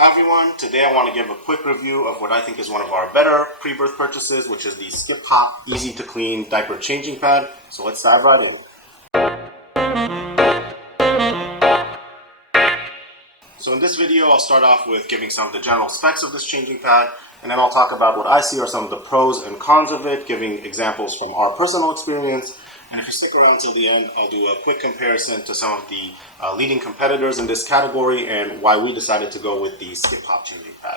Hi everyone, today I want to give a quick review of what I think is one of our better pre-birth purchases, which is the Skip Hop Easy to Clean Diaper Changing Pad. So let's dive right in. So in this video I'll start off with giving some of the general specs of this changing pad, and then I'll talk about what I see are some of the pros and cons of it, giving examples from our personal experience. And if you stick around till the end, I'll do a quick comparison to some of the leading competitors in this category and why we decided to go with the Skip Hop changing pad.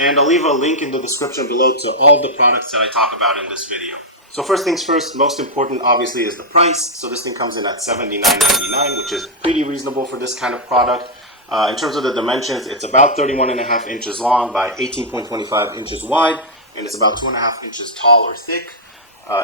And I'll leave a link in the description below to all of the products that I talk about in this video. So first things first, most important obviously is the price. So this thing comes in at $79.99, which is pretty reasonable for this kind of product. In terms of the dimensions, it's about 31.5 inches long by 18.25 inches wide, and it's about 2.5 inches tall or thick.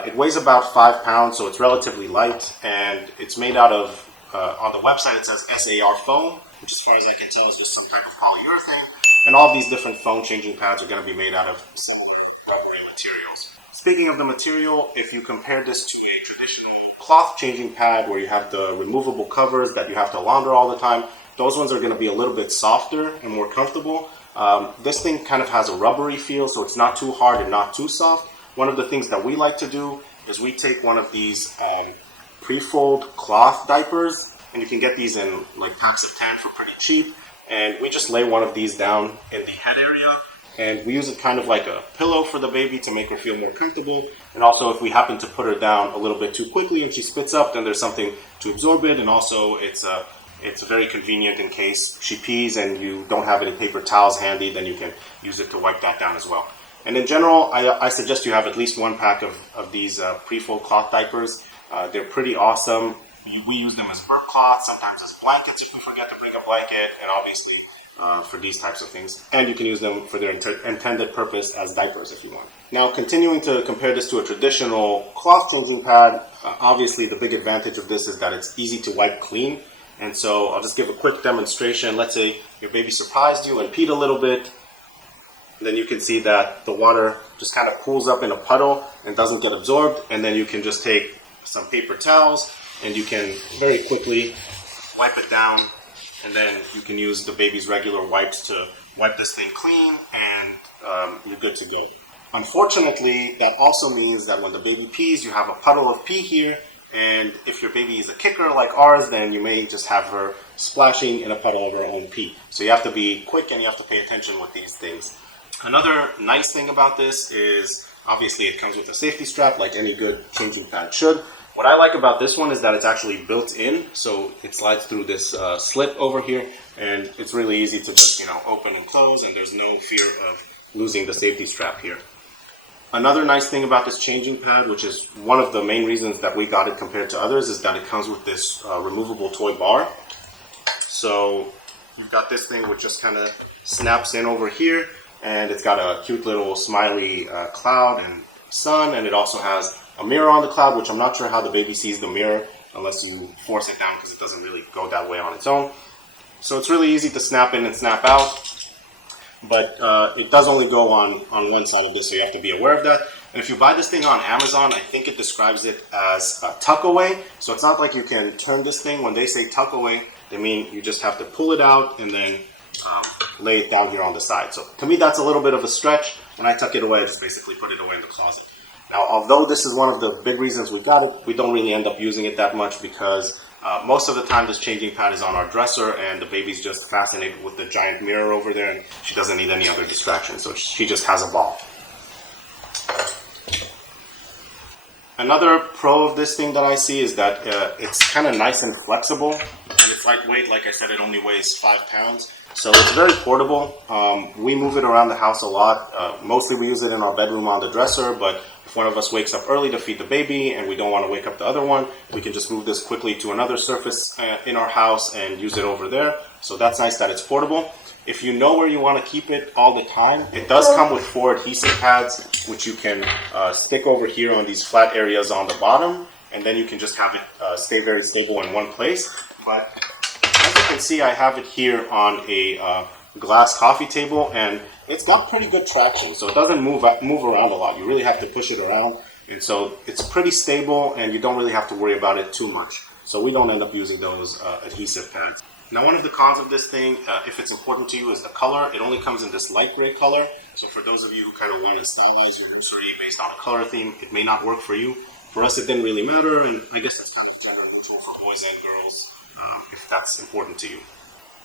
It weighs about 5 pounds, so it's relatively light, and it's made out of, on the website it says SAR foam, which as far as I can tell is just some type of polyurethane, and all of these different foam changing pads are going to be made out of some rubbery materials. Speaking of the material, if you compare this to a traditional cloth changing pad where you have the removable covers that you have to launder all the time, those ones are going to be a little bit softer and more comfortable. This thing kind of has a rubbery feel, so it's not too hard and not too soft. One of the things that we like to do is we take one of these pre-fold cloth diapers, and you can get these in like packs of 10 for pretty cheap, and we just lay one of these down in the head area, and we use it kind of like a pillow for the baby to make her feel more comfortable. And also if we happen to put her down a little bit too quickly and she spits up, then there's something to absorb it, and also it's very convenient in case she pees and you don't have any paper towels handy, then you can use it to wipe that down as well. And in general, I suggest you have at least one pack of these pre-fold cloth diapers. They're pretty awesome. We use them as burp cloths, sometimes as blankets if we forget to bring a blanket, and obviously for these types of things. And you can use them for their intended purpose as diapers if you want. Now, continuing to compare this to a traditional cloth changing pad, obviously the big advantage of this is that it's easy to wipe clean. And so I'll just give a quick demonstration. Let's say your baby surprised you and peed a little bit. Then you can see that the water just kind of pools up in a puddle and doesn't get absorbed. And then you can just take some paper towels and you can very quickly wipe it down. And then you can use the baby's regular wipes to wipe this thing clean, and you're good to go. Unfortunately, that also means that when the baby pees, you have a puddle of pee here. And if your baby is a kicker like ours, then you may just have her splashing in a puddle of her own pee. So you have to be quick and you have to pay attention with these things. Another nice thing about this is obviously it comes with a safety strap like any good changing pad should. What I like about this one is that it's actually built in, so it slides through this slit over here, and it's really easy to just open and close, and there's no fear of losing the safety strap here. Another nice thing about this changing pad, which is one of the main reasons that we got it compared to others, is that it comes with this removable toy bar. So you've got this thing which just kind of snaps in over here, and it's got a cute little smiley cloud and sun, and it also has a mirror on the cloud, which I'm not sure how the baby sees the mirror unless you force it down, because it doesn't really go that way on its own. So it's really easy to snap in and snap out. But it does only go on one side of this, so you have to be aware of that. And if you buy this thing on Amazon, I think it describes it as a tuck away. So it's not like you can turn this thing. When they say tuck away, they mean you just have to pull it out and then lay it down here on the side. So to me, that's a little bit of a stretch. When I tuck it away, I just basically put it away in the closet. Now, although this is one of the big reasons we got it, we don't really end up using it that much because most of the time this changing pad is on our dresser and the baby's just fascinated with the giant mirror over there, and she doesn't need any other distraction, so she just has a ball. Another pro of this thing that I see is that it's kind of nice and flexible, and it's lightweight. Like I said, it only weighs 5 pounds, so it's very portable. We move it around the house a lot. Mostly we use it in our bedroom on the dresser, but if one of us wakes up early to feed the baby and we don't want to wake up the other one, we can just move this quickly to another surface in our house and use it over there. So that's nice that it's portable. If you know where you want to keep it all the time, it does come with 4 adhesive pads, which you can stick over here on these flat areas on the bottom, and then you can just have it stay very stable in one place. But as you can see, I have it here on a glass coffee table, and it's got pretty good traction, so it doesn't move around a lot. You really have to push it around, and so it's pretty stable, and you don't really have to worry about it too much. So we don't end up using those adhesive pads. Now, one of the cons of this thing, if it's important to you, is the color. It only comes in this light gray color. So for those of you who kind of want to stylize your nursery based on a color theme, it may not work for you. For us, it didn't really matter, and I guess that's kind of gender neutral for boys and girls, if that's important to you.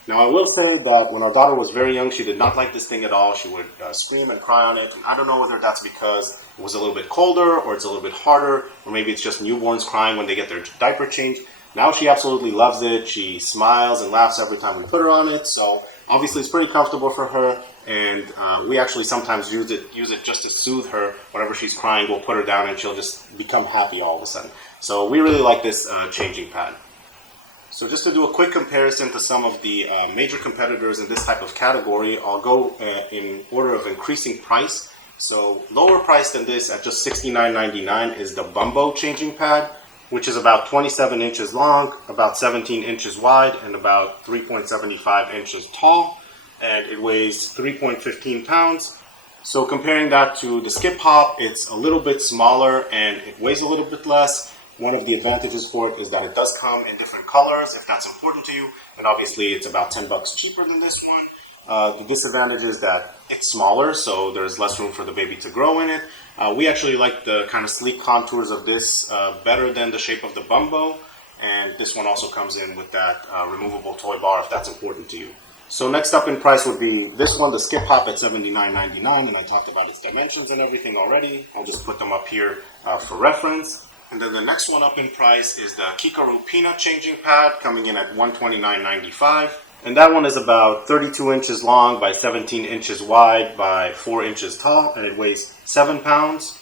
Now, I will say that when our daughter was very young, she did not like this thing at all. She would scream and cry on it. And I don't know whether that's because it was a little bit colder, or it's a little bit harder, or maybe it's just newborns crying when they get their diaper changed. Now she absolutely loves it. She smiles and laughs every time we put her on it. So obviously it's pretty comfortable for her. And we actually sometimes use it just to soothe her. Whenever she's crying, we'll put her down and she'll just become happy all of a sudden. So we really like this changing pad. So just to do a quick comparison to some of the major competitors in this type of category, I'll go in order of increasing price. So lower price than this at just $69.99 is the Bumbo changing pad, which is about 27 inches long, about 17 inches wide, and about 3.75 inches tall, and it weighs 3.15 pounds. So comparing that to the Skip Hop, it's a little bit smaller and it weighs a little bit less. One of the advantages for it is that it does come in different colors, if that's important to you, and obviously it's about $10 cheaper than this one. The disadvantage is that it's smaller, so there's less room for the baby to grow in it. We actually like the kind of sleek contours of this better than the shape of the Bumbo, and this one also comes in with that removable toy bar if that's important to you. So next up in price would be this one, the Skip Hop, at $79.99, and I talked about its dimensions and everything already. I'll just put them up here for reference. And then the next one up in price is the Keekaroo Peanut changing pad, coming in at $129.95. And that one is about 32 inches long by 17 inches wide by 4 inches tall, and it weighs 7 pounds.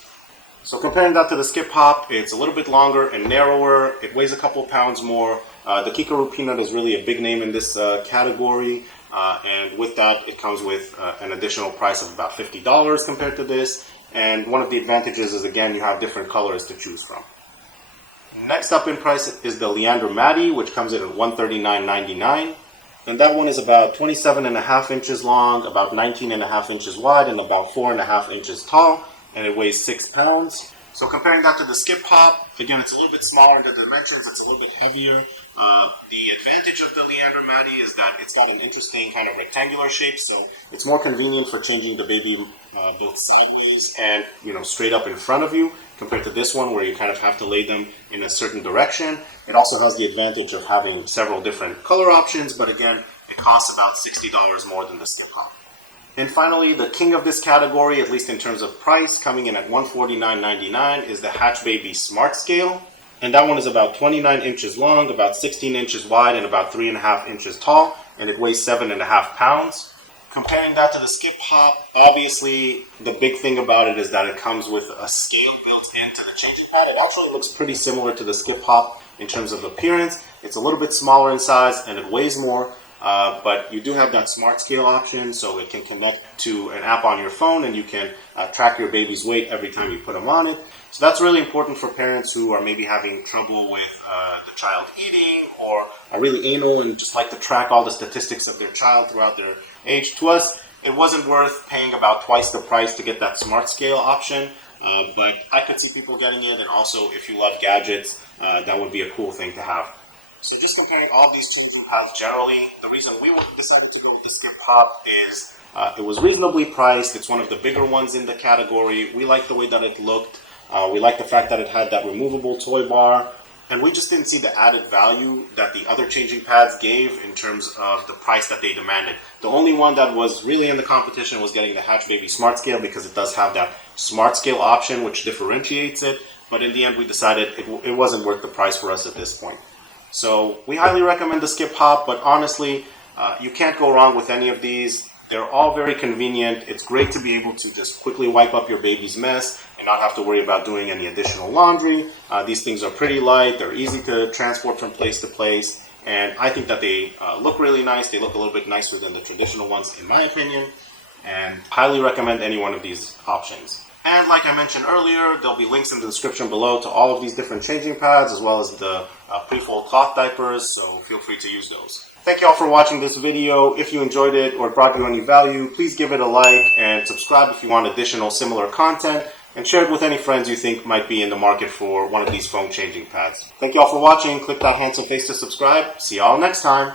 So comparing that to the Skip Hop, it's a little bit longer and narrower. It weighs a couple pounds more. The Keekaroo Peanut is really a big name in this category, and with that, it comes with an additional price of about $50 compared to this. And one of the advantages is, again, you have different colors to choose from. Next up in price is the Leander Matty, which comes in at $139.99. And that one is about 27.5 inches long, about 19.5 inches wide, and about 4.5 inches tall, and it weighs 6 pounds. So comparing that to the Skip Hop, again, it's a little bit smaller in the dimensions, it's a little bit heavier. The advantage of the Leander Matty is that it's got an interesting kind of rectangular shape, so it's more convenient for changing the baby both sideways and straight up in front of you, compared to this one where you kind of have to lay them in a certain direction. It also has the advantage of having several different color options, but again, it costs about $60 more than the Skip Hop. And finally, the king of this category, at least in terms of price, coming in at $149.99, is the Hatch Baby Smart Scale. And that one is about 29 inches long, about 16 inches wide, and about 3.5 inches tall, and it weighs 7.5 pounds. Comparing that to the Skip Hop, obviously the big thing about it is that it comes with a scale built into the changing pad. It actually looks pretty similar to the Skip Hop in terms of appearance. It's a little bit smaller in size and it weighs more, but you do have that smart scale option, so it can connect to an app on your phone and you can track your baby's weight every time you put them on it. So that's really important for parents who are maybe having trouble with the child eating, or are really anal and just like to track all the statistics of their child throughout their age. To us, it wasn't worth paying about twice the price to get that smart scale option, but I could see people getting it, and also if you love gadgets, that would be a cool thing to have. So just comparing all these changing pads generally, the reason we decided to go with the Skip Hop is it was reasonably priced. It's one of the bigger ones in the category. We liked the way that it looked. We liked the fact that it had that removable toy bar, and we just didn't see the added value that the other changing pads gave in terms of the price that they demanded. The only one that was really in the competition was getting the Hatch Baby Smart Scale, because it does have that smart scale option which differentiates it, but in the end we decided it wasn't worth the price for us at this point. So we highly recommend the Skip Hop, but honestly, you can't go wrong with any of these. They're all very convenient. It's great to be able to just quickly wipe up your baby's mess and not have to worry about doing any additional laundry. These things are pretty light. They're easy to transport from place to place. And I think that they look really nice. They look a little bit nicer than the traditional ones, in my opinion. And highly recommend any one of these options. And like I mentioned earlier, there'll be links in the description below to all of these different changing pads, as well as the pre-fold cloth diapers, so feel free to use those. Thank you all for watching this video. If you enjoyed it or brought you any value, please give it a like and subscribe if you want additional similar content, and share it with any friends you think might be in the market for one of these foam changing pads. Thank you all for watching. Click that handsome face to subscribe. See y'all next time.